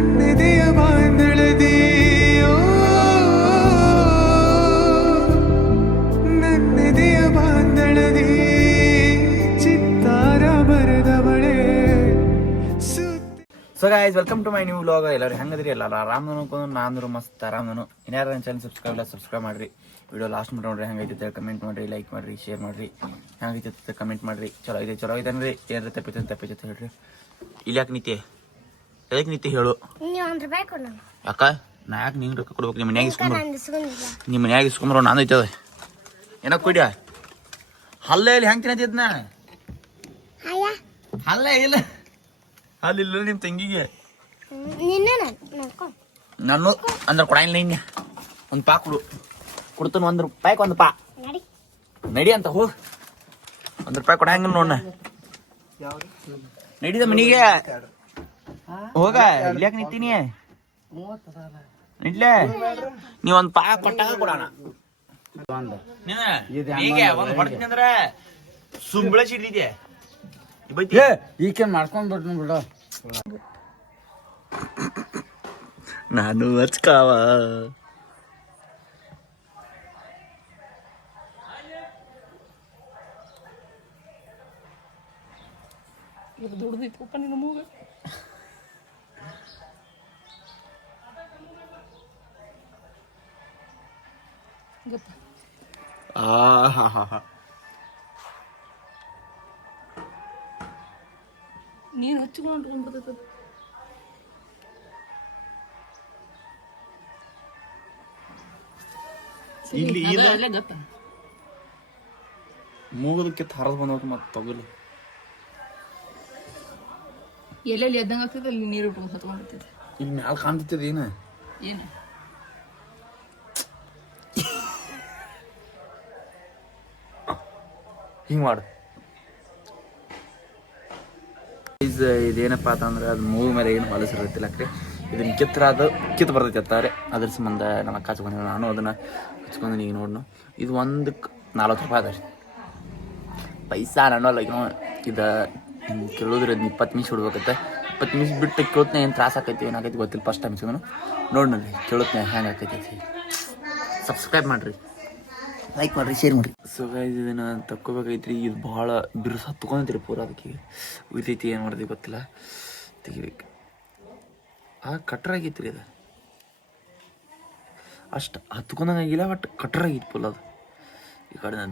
ನನ್ನೆದೆಯ ಬಾಂಧಳದಿ ನನ್ನೆದೆಯ ಬಾಂಧಳದಿ ಚಿತ್ತಾರ ಬರೆದವಳೆ. So guys welcome to my new vlog. ಎಲ್ಲರೂ ಹೆಂಗದ್ರಿ? ಎಲ್ಲ ಆರಾಮ್ ಅನ್ಕೊಂಡು ನಾನು ಮಸ್ತ್ ಆರಾಮ್. ಇನ್ಯಾರು ನನ್ನ ಚಾನಲ್ ಸಬ್ಸ್ಕ್ರೈಬ್ ಮಾಡಿರಿ. ವಿಡಿಯೋ ಲಾಸ್ಟ್ ಮಾಡಿ ನೋಡ್ರಿ ಹೆಂಗೈತೆ ಕಮೆಂಟ್ ಮಾಡಿರಿ, ಲೈಕ್ ಮಾಡಿರಿ, ಶೇರ್ ಮಾಡಿರಿ. ಹೆಂಗೈತೆ ಕಮೆಂಟ್ ಮಾಡಿರಿ. ಚಲೋ ಐತೆ ಅಂದ್ರೆ ಏನಾರ ತಪ್ಪಿತ ಹೇಳ್ರಿ. ಇಲ್ಲಿ ಯಾಕೆ ನಿಂತೆ? ಎದಕ್ಕೆ ನಿಂತೆ ಹೇಳು? ಯಾಕ ನಾ ಯಾಕೆ ನಿಂಗೆ ರೊಕ್ಕ ಕೊಡ್ಬೇಕು? ನಿಮ್ಮ ಮನ್ಯಾಗ ನಿಮ್ಮ ಮನ್ಯಾಗ ಇಸ್ಕೊಂಬರೋ ನಾನು ಐತದ ಏನ ಕುಡಿಯ ಹಲ್ಲ ಇಲ್ಲಿ ಹೆಂಗೆ ತಿನ್ನತಿದ್ ನಾ ಹಲ್ಲ ಇಲ್ಲ ಅಲ್ಲಿಲ್ಲ ನಿಮ್ಮ ತಂಗಿಗೆ ನಾನು ಅಂದ್ರೆ ಕೊಡಂಗಿಲ್ಲ ಇನ್ನ ಒಂದು ಪಾ ಕೊಡ್ತಾನ ₹1 ಒಂದು ಪಾ ನಡಿ ಅಂತ ಹೋಗ್ ₹1 ಕೊಡಂಗಿಲ್ಲ ನೋಡ ನಡಿದ ಮನಿಗೆ ಹೋಗ ಇಲ್ಯಾಕ ನಿಂತೀನಿ ಇಡ್ಲೆ ನೀವೊಂದು ಪಾ ಕೊಟ್ಟಾಗ ಕೊಡೋಣ ಒಂದು ಹೊಡ್ತೀನಿ ಅಂದ್ರೆ ಸುಂಬಳ ಸಿಡ್ದಿದ್ದೆ ಈಕೆ ಮಾಡ್ಕೊಂಡ್ ಬಿಡ್ತೀನಿ ಬಿಡ. ನಾನು ಹಚ್ಕಾವ ದುಡ್ದಿತ್ತಪ್ಪ ನಿನ್ನ ಮೂಗ. ನೀನು ಹಚ್ಕೊಂಡು ಬರ್ತೈತ ಇಲ್ಲಿ ಗೊತ್ತ ಮೂಗದಕ್ಕೆ ಹರದ್ ಬಂದ ಮತ್ತೆ ತಗಲು ಎಲ್ಲೆಲ್ಲಿ ಎದ್ದಂಗೆ ಆಗ್ತೈತೆ ಅಲ್ಲಿ ನೀರು ಇಟ್ಕೊಂಡು ಹತ್ಕೊಂಡಿರ್ತೈತೆ. ಇಲ್ಲಿ ಮ್ಯಾಲ ಕಾಣ್ತಿತ್ತದ ಏನು ಏನು ಹಿಂಗೆ ಮಾಡು. ಇದೇನಪ್ಪ ಅಂತಂದ್ರೆ ಅದು ಮೂಗು ಮೇಲೆ ಏನು ಹೊಲಸಿರತ್ತಿಲ್ಲ ಯಾಕ್ರಿ ಇದನ್ನ ಕಿತ್ತು ಬರ್ತೈತಿ ಅಂತಾರೆ. ಅದ್ರ ಸಂಬಂಧ ನಮ್ಮ ಅಕ್ಕ ಹಚ್ಕೊಂಡು ನಾನು ಅದನ್ನು ಹಚ್ಕೊಂಡು ಈಗ ನೋಡ್ನು ಇದು ಒಂದಕ್ಕೆ ₹40 ಅದ ರೀ. ಪೈಸಾ ಅನ್ನೋಲ್ಲ ಈಗ ಇದು ಕೇಳೋದ್ರೆ 20 ನಿಮಿಷ ಬಿಡ್ಬೇಕತ್ತೆ. 20 ನಿಮಿಷ ಬಿಟ್ಟು ಕೇಳತ್ನೆ ಏನು ತ್ರಾಸ ಆಕೈತಿ ಏನಾಗೈತಿ ಗೊತ್ತಿಲ್ಲ. ಫಸ್ಟ್ ಟೈಮ್ ಸಿಗೋನು ನೋಡಿ ಕೇಳತ್ನೆ ಹೆಂಗೆ ಆಕೈತಿ. ಸಬ್ಸ್ಕ್ರೈಬ್ ಮಾಡಿರಿ, ಲೈಕ್ ಮಾಡಿರಿ, ಶೇರ್ ಮಾಡಿರಿ. ಸೊ ಗೈಸ್ ಇದನ್ನು ತಕ್ಕೋಬೇಕೈತ್ರಿ. ಇದು ಭಾಳ ಬಿರುಸು ಹತ್ಕೊಂಡ್ರಿ ಪೂರ ಅದಕ್ಕೆ ಉಳಿತೈತಿ ಏನು ಮಾಡಿದೆ ಗೊತ್ತಿಲ್ಲ. ತೆಗಿಬೇಕು ಕಟ್ರಾಗೈತ್ರಿ ಅದು ಅಷ್ಟು ಹತ್ಕೊಂಡಂಗಿಲ್ಲ ಬಟ್ ಕಟ್ರಾಗಿತ್ತು ಫುಲ್ ಅದು. ಈ ಕಡೆ ನಾನು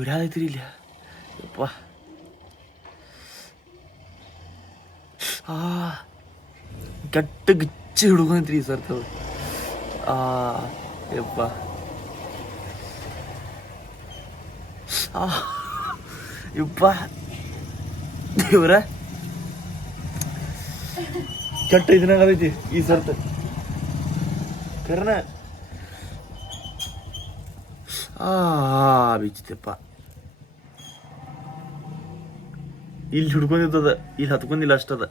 ಉರ್ಯಾದೈತ್ರಿ ಇಲ್ಲಿ ಯಪ್ಪ. ಕೆಟ್ಟ ಗಿಚ್ಚಿ ಹುಡುಗಂತ್ರಿ ಸರ್ತ ಯಪ್ಪ. ಯಪ್ಪ ದೇವ್ರ ಕೆಟ್ಟ ಇದನ್ನಾಗದೈತಿ ಈ ಸರ್ತ ಕರ್ನ ಬಿಚ್ಚಪ್ಪ. ಇಲ್ಲಿ ಹಿಡ್ಕೊಂಡಿರ್ತದ, ಇಲ್ಲಿ ಹತ್ಕೊಂಡಿಲ್ಲ ಅಷ್ಟದ.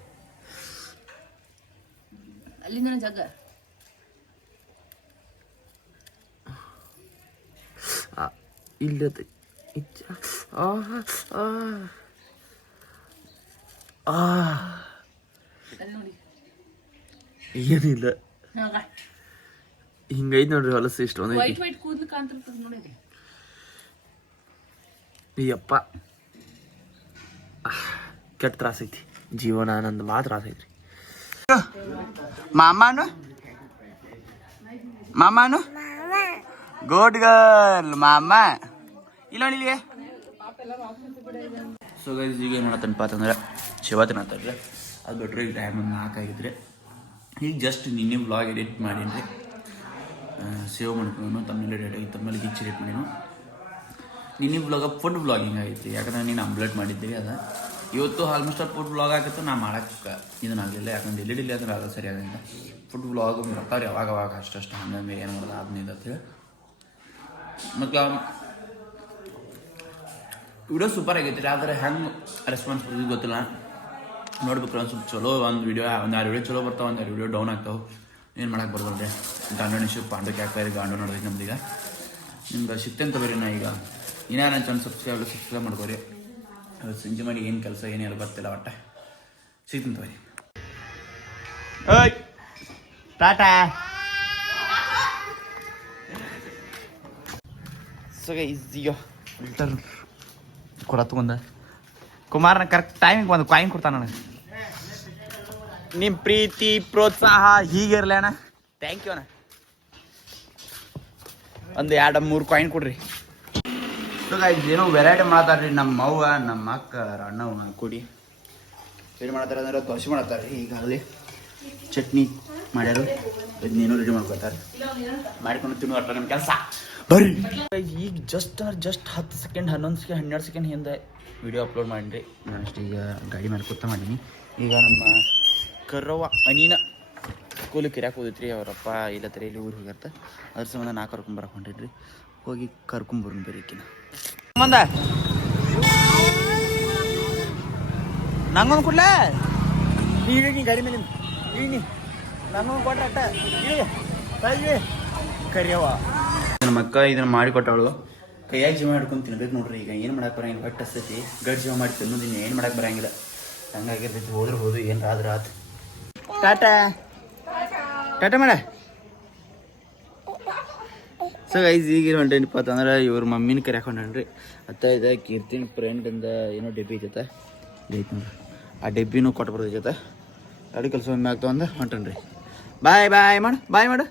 ಅಲ್ಲಿಂದ ಜಗ್ಗ ಇಲ್ಲ ಏನಿಲ್ಲ ಹಿಂಗೈತ್ ನೋಡ್ರಿ ಹೊಲಸು ಇಷ್ಟು ವೈಟ್ ಕೂದಲು ಕಾಣ್ತಿರ್ತದ ನೋಡಿ. ಅಯ್ಯಪ್ಪ ಕೆಟ್ಟ ತ್ರಾಸ ಐತಿ ಜೀವನ ನಂದು ಭಾಳ ತ್ರಾಸ ಐತ್ರಿ. ಮಾಮಾನು ಗುಡ್ ಗರ್ಲ್ ಮಾಮ ಇಲ್ಲ ನೋಡಿಲಿಗೆ. ಸೊ ಗೈಸ್ ಈಗ ಏನು ಮಾಡತ್ತನಪ್ಪ ಅಂತಂದ್ರೆ ಶಿವ ತಿನ್ನತ್ತಾರ್ರಿ. ಅದು ಬಿಟ್ರೆ ಈಗ ಟೈಮ್ 4 ಆಗಿದ್ರೆ ಈಗ ಜಸ್ಟ್ ನಿನ್ನೆ ವ್ಲಾಗ್ ಎಡಿಟ್ ಮಾಡೀನಿ. ಸೇವ್ ಮಾಡ್ಕೊಂಡು ತಮ್ಮಲ್ಲಿ ರೆಡಿ ಆಗಿ ತಮ್ಮಲ್ಲಿ ಗಿಚ್ಚಿ ರೇಟ್ ಮಾಡೀನು. ನಿನ್ನೆ ವ್ಲಾಗ ಫುಡ್ ವ್ಲಾಗಿಂಗ್ ಆಗೈತಿ ಯಾಕಂದ್ರೆ ನೀನು ಅಪ್ಲೋಡ್ ಮಾಡಿದ್ದೀವಿ ಅದ. ಇವತ್ತು ಆಲ್ಮೋಸ್ಟ್ ಫುಡ್ ವ್ಲಾಗ್ ಆಗಿತ್ತು. ನಾ ಮಾಡಕ್ಕೆ ಇದನ್ನಾಗಲಿಲ್ಲ ಯಾಕಂದ್ರೆ ಡಿಲ್ಲಿ ಅಂದ್ರೆ ಅದು ಸರಿ ಆಗಂಗಿಲ್ಲ. ಫುಡ್ ವ್ಲಾಗ್ ಬರ್ತಾವ್ರಿ ಅವಾಗ ಅಷ್ಟು ಹಂಗೆ ಏನು ಮಾಡೋದು ಅದನ್ನ ಅಂತೇಳಿ. ಮತ್ತು ವಿಡಿಯೋ ಸೂಪರ್ ಆಗೈತಿ. ಆದರೆ ಹೆಂಗೆ ರೆಸ್ಪಾನ್ಸ್ ಬರ್ತಿದ್ದು ಗೊತ್ತಿಲ್ಲ. ನೋಡ್ಬೇಕು ಒಂದು ಸ್ವಲ್ಪ ಚಲೋ ಒಂದು ವಿಡಿಯೋ 2 ವಿಡಿಯೋ ಚಲೋ ಬರ್ತಾವೆ, 2 ವಿಡಿಯೋ ಡೌನ್ ಆಗ್ತಾವೆ. ಏನು ಮಾಡಕ್ಕೆ ಬರ್ಬಲ್ರಿ. ಗಂಡನ ಇಶ್ಯೂ ಪಾಂಡಕ್ಕೆ ಹಾಕ್ತಾರೆ ಗಾಂಡು ನೋಡೋದಕ್ಕೆ ನಮ್ದೀಗ ನಿಮ್ಗೆ ಸಿಗ್ತೇನೆ ತಗೋರಿ ನಾ ಈಗ ಇನ್ನೂ ನನ್ನ ಚಾನಲ್ ಸಬ್ಸ್ಕ್ರೈಬ್ ಮಾಡ್ಕೋರಿ. ಅದು ಸಂಜೆ ಮಾಡಿ ಏನು ಕೆಲಸ ಏನೇನು ಬರ್ತಿಲ್ಲ ಒಟ್ಟೆ ಸಿಗ್ತೀನಿ ತಗೋರಿ. ಓಯ್ ಟಾಟಾ. ಸೊ ಈಸಿಯೋ ಫಿಲ್ಟರ್ ಕೊಡತ್ತು ಬಂದ ಕುಮಾರ್ನ ಕರೆಕ್ಟ್ ಟೈಮಿಗೆ ಒಂದು ಕಾಯಿನ್ ಕೊಡ್ತಾನ ನನಗೆ. ನಿಮ್ಮ ಪ್ರೀತಿ ಪ್ರೋತ್ಸಾಹ ಹೀಗಿರ್ಲಿ ಅಣ್ಣ. ಥ್ಯಾಂಕ್ ಯು ಅಣ್ಣ. ಒಂದು 2-3 ಕಾಯಿನ್ ಕೊಡ್ರಿ. ಸೊ ಏನೋ ವೆರೈಟಿ ಮಾಡ್ತಾರ್ರಿ ನಮ್ಮ ಅವ್ವ ನಮ್ಮ ಅಕ್ಕ ಅಣ್ಣವ ಕೂಡಿ ಏನು ಮಾಡ್ತಾರೆ ಅಂದ್ರೆ ದೋಸೆ ಮಾಡತ್ತಾರೆ. ಈಗಾಗಲೇ ಚಟ್ನಿ ಮಾಡ್ಯಾರು, ಇದನ್ನೇನೋ ರೆಡಿ ಮಾಡ್ಕೊತಾರೆ, ಮಾಡ್ಕೊಂಡು ತಿನ್ನೋ ಅಟ್ಟ ನಮ್ಮ ಕೆಲಸ ಬರ್ರಿ. ಈಗ ಜಸ್ಟ್ 10 ಸೆಕೆಂಡ್ 11 ಸೆಕೆಂಡ್ 12 ಸೆಕೆಂಡ್ ಹಿಂದೆ ವಿಡಿಯೋ ಅಪ್ಲೋಡ್ ಮಾಡಿರಿ. ನಾನು ಅಷ್ಟು ಈಗ ಗಾಡಿ ಮೇಲೆ ಕೂತ ಮಾಡೀನಿ. ಈಗ ನಮ್ಮ ಕರ್ರವ್ವ ಅನೀನ ಸ್ಕೂಲಿಗೆ ಕಿರ್ಯಾಕೆ ಹೋದಿತ್ರಿ. ಅವರಪ್ಪ ಇಲ್ಲತ್ರಿ ಇಲ್ಲಿ ಊರಿಗೆ ಹೋಗಿರ್ತ. ಅದ್ರ ಸಂಬಂಧ ನಾ ಕರ್ಕೊಂಬರಕ್ಕೆ ಹೊಂಟಿದ್ರಿ. ಹೋಗಿ ಕರ್ಕೊಂಬರ್ನ ಬರೀಕಿನ ಮಂದ ನಂಗೊಂದು ಕೊಡ್ಲ ನೀ ಗಾಡಿ ಮೇಲೆ ನೀ ನಂಗೊಂದು ಕೊಟ್ರೆ ಅಟ್ಟ ಕರಿಯವ್ವ ನಮ್ಮ ಅಕ್ಕ ಇದನ್ನ ಮಾಡಿ ಕೊಟ್ಟವಳು. ಕೈಯಾಗಿ ಜೀವ ಹಿಡ್ಕೊಂಡು ತಿನ್ಬೇಕು ನೋಡ್ರಿ. ಈಗ ಏನು ಮಾಡಕ್ಕೆ ಬರಂಗಿಲ್ಲ, ಬಟ್ ಹಸ್ತೈತಿ. ಗಡ್ ಜೀವ ಮಾಡಿ ತಿನ್ನೋದಿನ್ನ ಏನು ಮಾಡಕ್ಕೆ ಬರಂಗಿಲ್ಲ. ಹಂಗಾಗಿರ್ತೈತಿ. ಹೋದ್ರೆ ಹೋದು ಏನು ಆತು. ಟಾಟಾ ಟಾಟಾ ಮಾಡ. ಸೊ ಗೈಸ್ ಈಗ ಹೊಂಟೇನಪ್ಪ ಅಂತಂದ್ರೆ ಇವ್ರ ಮಮ್ಮಿನ ಕರ್ಯಾಕ ಹೊಂಟೇನ್ರಿ. ಅತ್ತ ಕೀರ್ತಿನ ಫ್ರೆಂಡಿಂದ ಏನೋ ಡೆಬ್ಬಿ ಐತೆ ಐತೆ ನೋಡ್ರಿ. ಆ ಡೆಬ್ಬಿನೂ ಕೊಟ್ಟು ಬರೋದೈತೆ. ಗಾಡಿ ಕೆಲಸ ಒಮ್ಮೆ ಆಗ್ತಾವ ಅಂದ್ರೆ ಹೊಂಟೇನ್ರಿ. ಬಾಯ್ ಬಾಯ್ ಮಾಡು, ಬಾಯ್ ಮಾಡು.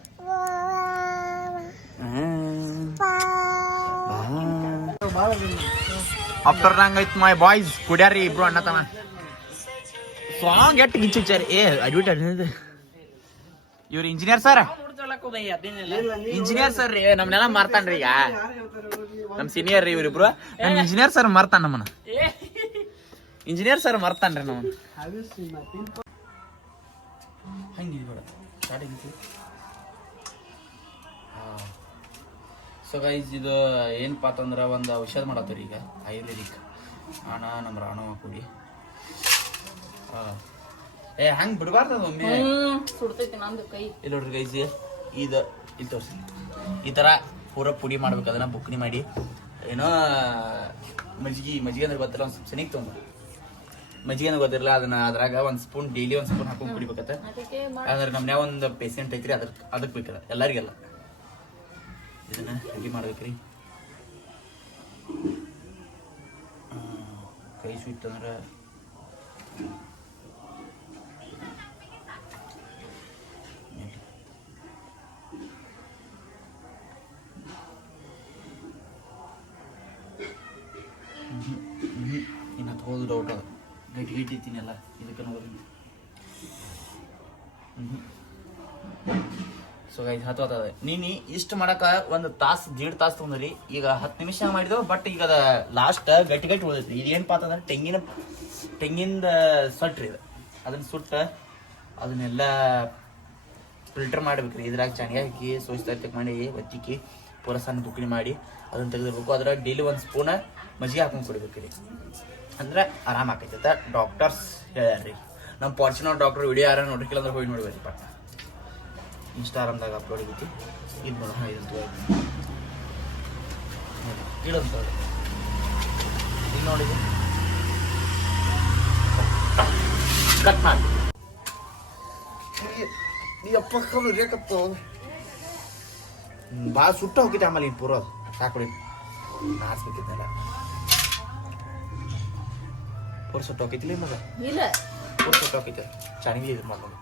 ಆಫ್ಟರ್ ನಂಗೈತ್ ಮೈ ಬಾಯ್ಸ್ ಕುಡ್ಯಾರಿ ಇಬ್ರು ಅಣ್ಣ ತಮ್ಮ. ಸಾಂಗ್ ಎಟ್ಟು ಗಿಚ್ಚಾರಿ. ಅಡ್ವರ್ಟೈಸ್ ಇವ್ರು ಇಂಜಿನಿಯರ್ ಸರ್, ಇಂಜಿನಿಯರ್ ಸರ್ ರೀ. ನಮ್ನೆಲ್ಲ ಮಾರ್ತಾನ್ರಿ. ಈಗ ನಮ್ ಸೀನಿಯರ್ ರೀ ಇವ್ರಿಬ್ರು. ನಮ್ ಇಂಜಿನಿಯರ್ ಸರ್ ಮಾರ್ತಾನ ನಮ್ಮನ್ನ. ಇಂಜಿನಿಯರ್ ಸರ್ ಮಾರ್ತಾನ್ರಿ ನಮ್ಮ. ಸೊ ಗೈಸ್ ಇದು ಏನಪ್ಪ ಅಂತಂದ್ರೆ ಒಂದು ಔಷಧ ಮಾಡತ್ತೀರಿ ಈಗ ಆಯುರ್ವೇದಿಕ್. ಅಣ್ಣ ನಮ್ಮ ರಾಣವ ಕೂಡಿ ಹಂಗೆ ಬಿಡಬಾರ್ದು ಒಮ್ಮೆ. ಇಲ್ಲ ನೋಡ್ರಿ ಗೈಸ್, ಇದು ತೋರಿಸಿ. ಈ ಥರ ಪೂರ ಪುಡಿ ಮಾಡ್ಬೇಕು. ಅದನ್ನ ಬುಕ್ನಿ ಮಾಡಿ ಏನೋ ಮಜ್ಜಿಗೆ ಅಂದ್ರೆ ಗೊತ್ತಿಲ್ಲ, ಒಂದು ಸ್ವಲ್ಪ ಸನಿಗೆ ತೊಗೊಂಡು ಮಜ್ಜಿಗೆ ಅಂದ್ರೆ ಗೊತ್ತಿರಲ್ಲ. ಅದನ್ನ ಅದ್ರಾಗ ಒಂದು ಸ್ಪೂನ್ ಡೈಲಿ ಒಂದು ಸ್ಪೂನ್ ಹಾಕೊಂಡು ಕುಡಿಬೇಕತ್ತ. ಅಂದ್ರೆ ನಮ್ನ್ಯಾವ ಒಂದು ಪೇಷಂಟ್ ಐತ್ರಿ, ಅದಕ್ಕೆ ಬೇಕದ ಎಲ್ಲರಿಗೆಲ್ಲ. ಇದನ್ನ ರೆಡಿ ಮಾಡ್ಬೇಕ್ರಿ. ಕೈ ಸ್ವೀಟ್ ಅಂದ್ರೆ ಇನ್ನು ಹೋದು ಡೌಟ್ ಅದು ಗಟ್ಟಿ ಇತ್ತೀನಲ್ಲ ಇದಕ್ಕೆ ನೋಡಿ. ಸೊ ಗೈಸ್ ಹತ್ತದ ನೀನು ಇಷ್ಟು ಮಾಡಕ ಒಂದು ತಾಸು 1.5 ತಾಸು ತೊಗೊಂಡ್ರಿ. ಈಗ 10 ನಿಮಿಷ ಮಾಡಿದೆವು. ಬಟ್ ಈಗ ಅದ ಲಾಸ್ಟ್ ಗಟ್ಟಿ ಉಳಿದೈತ್ರಿ. ಇದು ಏನಪ್ಪ ಅಂತಂದ್ರೆ ತೆಂಗಿಂದ ಸಟ್ರಿ. ಇದು ಅದನ್ನ ಸುಟ್ಟ ಅದನ್ನೆಲ್ಲ ಫಿಲ್ಟರ್ ಮಾಡ್ಬೇಕ್ರಿ. ಇದ್ರಾಗ ಚೆನ್ನಾಗಿ ಹಾಕಿ ಸೋಸ್ತಾ ಮಾಡಿ ಒತ್ತಿಕ್ಕಿ ಪೂರ ಸಣ್ಣ ಬುಕ್ನಿ ಮಾಡಿ ಅದನ್ನ ತೆಗೆದಿರ್ಬೇಕು. ಅದ್ರಾಗ ಡೈಲಿ 1 ಸ್ಪೂನ್ ಮಜ್ಜಿಗೆ ಹಾಕೊಂಡು ಕುಡಿಬೇಕ್ರಿ. ಅಂದ್ರೆ ಆರಾಮ ಆಕೈತ ಡಾಕ್ಟರ್ಸ್ ಹೇಳ್ಯಾರ್ರಿ. ನಮ್ಮ ಫಾರ್ಚುನರ್ ಡಾಕ್ಟರ್ ವಿಡಿಯೋ ಯಾರ ನೋಡ್ರಿಕಿಲ್ಲ ಅಂದ್ರೆ ಹೋಗಿ ನೋಡ್ಬೇಕ್ರಿ. ಪಟ್ಟ ಇನ್ಸ್ಟಾಗ್ರಾಮ್ದಾಗ ಅಪ್ಲೋಡ್ ಆಗೈತಿ. ಇದು ನೋಡೋಣ. ಇದಂತ ಇಡಂತ ಇಲ್ಲಿ ನೋಡಿ ಕಟ್ ಮಾಡಿ ಅಪ್ಪ ರೇಕತ್ತು ಭಾಳ ಸುಟ್ಟ ಹೋಗಿದ್ದೆ. ಆಮೇಲೆ ಇನ್ನು ಪೂರ ಸಾಕೊಡಿ ನಾರ್ಸ್ಬೇಕಿದ್ದೆಲ್ಲ ಪೂರ ಸುಟ್ಟ ಹೋಗಿತ್ತಿಲ್ಲ ಮಗ. ಪೂರ ಸುಟ್ಟ ಹೋಗಿತ್ತೆ ಚೆನ್ನಾಗಿ ಇದು ಮಾಡ್ಕೊಂಡು.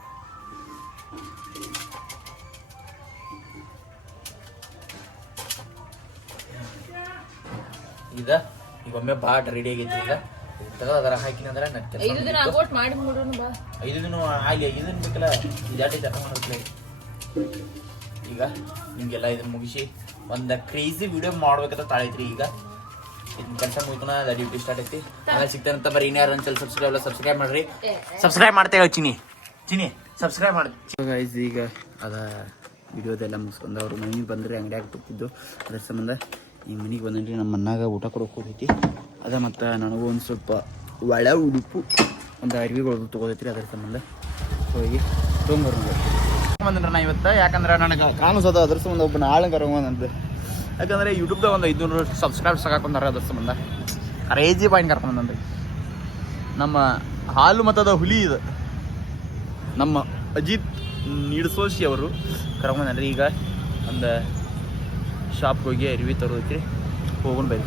ಈಗ ಒಮ್ಮೆ ಬಾಟ್ ರೆಡಿ ಆಗೈತಿ. ಈಗ ಅದರ ಹಾಕಿನಂದ್ರೆ 5 ದಿನ ಆಗಲಿ. 5 ದಿನ ಬೇಕಲ್ಲ. ಇದಾಟಿ ತಕ ಮಾಡೋದ್ಲೆ. ಈಗ ನಿಮ್ಗೆಲ್ಲ ಇದನ್ನ ಮುಗಿಸಿ ಒಂದು ಕ್ರೇಜಿ ವಿಡಿಯೋ ಮಾಡ್ಬೇಕಂತ ತಾಳೈತ್ರಿ. ಈಗ ಇದನ್ನ ಕೆಲಸ ಮುಗಿತನ ಡ್ಯೂಟಿ ಸ್ಟಾರ್ಟ್ ಐತಿ. ಆಮೇಲೆ ಸಿಗ್ತಾನಂತ ಬರೀ ಇನ್ಯಾರು ಒಂದು ಸಬ್ಸ್ಕ್ರೈಬ್ ಮಾಡ್ರಿ. ಸಬ್ಸ್ಕ್ರೈಬ್ ಮಾಡ್ತೇವೆ ಚಿನಿ ಸಬ್ಸ್ಕ್ರೈಬ್ ಮಾಡಿ. ಗೈಸ್ ಈಗ ಅದ ವಿಡಿಯೋದೆಲ್ಲ ಮುಗಿಸ್ಕೊಂಡು ಅವ್ರು ಮನೆಗೆ ಬಂದರೆ ಅಂಗಡಿಯಾಗ ತುಪ್ಪಿದ್ದು. ಅದ್ರ ಸಂಬಂಧ ಈ ಮನೆಗೆ ಬಂದ್ರಿ. ನಮ್ಮ ಮನ್ನಾಗ ಊಟ ಕೊಡೋಕೆ ಹೋಗೈತಿ. ಅದ ಮತ್ತು ನನಗೂ ಒಂದು ಸ್ವಲ್ಪ ಒಳ ಉಡುಪು ಒಂದು ಅರಿವಿಗಳು ತೊಗೋದೈತ್ರಿ. ಅದ್ರ ಸಂಬಂಧ ಹೋಗಿ ತೊಗೊಂಬರ್ಬೋದು ಬಂದ್ರೆ ನಾ ಇವತ್ತು. ಯಾಕಂದ್ರೆ ನನಗೆ ಕಾಣಿಸೋದು ಅದ್ರ ಸಂಬಂಧ ಒಬ್ಬನ ಆಳಂಗಾರ ನಂದು ಯಾಕಂದರೆ ಯೂಟ್ಯೂಬ್ದಾಗ ಒಂದು 500 ಸಬ್ಸ್ಕ್ರೈಬ್ಸ್ ಸಾಕಾಕೊಂಡಾರ ಅದ್ರ ಸಂಬಂಧ ಕ್ರೇಜಿ ಪಾಯಿಂಟ್ ಕರ್ಕೊಂಡ್ಬಂದ್ರಿ. ನಮ್ಮ ಹಾಲು ಮತದ ಹುಲಿ ಇದು ನಮ್ಮ ಅಜಿತ್ ನೀಡ್ಸೋಶಿ ಅವರು ಕರ್ಕೊಂಡ್ಬಂದ್ರಿ. ಈಗ ಒಂದು ಶಾಪ್ಗೆ ಹೋಗಿ ಅರಿವಿ ತರೋದಕ್ಕೆ ಹೋಗೋಣ ಬೈರಿ.